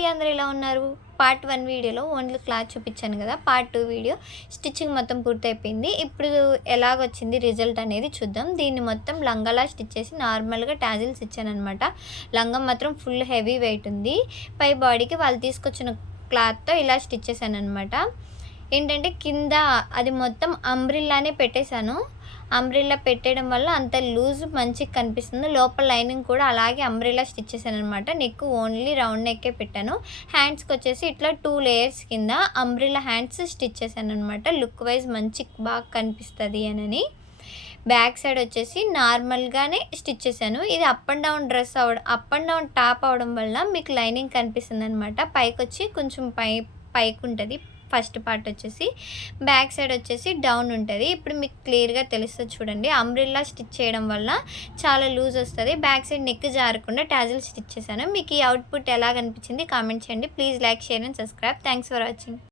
అండి, అందరూ ఎలా ఉన్నారు? పార్ట్ 1 వీడియోలో ఓన్లీ క్లాత్ చూపించాను కదా. పార్ట్ 2 వీడియో స్టిచ్చింగ్ మొత్తం పూర్తయిపోయింది. ఇప్పుడు ఎలాగొచ్చింది రిజల్ట్ అనేది చూద్దాం. దీన్ని మొత్తం లంగాలా స్టిచ్ చేసి నార్మల్గా టాజిల్స్ ఇచ్చానమాట. లంగం మాత్రం ఫుల్ హెవీ వెయిట్ ఉంది. పై బాడీకి వాళ్ళు తీసుకొచ్చిన క్లాత్తో ఇలా స్టిచ్ చేశానమాట. ఏంటంటే కింద అది మొత్తం అంబ్రిల్లానే పెట్టేశాను. అంబ్రిల్లా పెట్టేయడం వల్ల అంత లూజ్ మంచిగా కనిపిస్తుంది. లోపల లైనింగ్ కూడా అలాగే అంబ్రిల్లా స్టిచ్ చేశానమాట. నెక్ ఓన్లీ రౌండ్ నెక్కే పెట్టాను. హ్యాండ్స్కి వచ్చేసి ఇట్లా 2 లేయర్స్ కింద అంబ్రిల్లా హ్యాండ్స్ స్టిచ్ చేశానమాట. లుక్ వైజ్ మంచి బాగా కనిపిస్తుంది అని. బ్యాక్ సైడ్ వచ్చేసి నార్మల్గానే స్టిచ్ చేశాను. ఇది up and down up and down top అవడం వల్ల మీకు లైనింగ్ కనిపిస్తుంది అనమాట. పైకి వచ్చి కొంచెం పైకి ఉంటుంది. ఫస్ట్ పార్ట్ వచ్చేసి బ్యాక్ సైడ్ వచ్చేసి డౌన్ ఉంటుంది. ఇప్పుడు మీకు క్లియర్గా తెలుస్తుంది చూడండి. అంబ్రిల్లా స్టిచ్ చేయడం వల్ల చాలా లూజ్ వస్తుంది. బ్యాక్ సైడ్ నెక్ జారకుండా టాజిల్ స్టిచ్ చేశాను. మీకు ఈ అవుట్పుట్ ఎలా కనిపించింది కామెంట్ చేయండి. Please like, share and subscribe. Thanks for watching.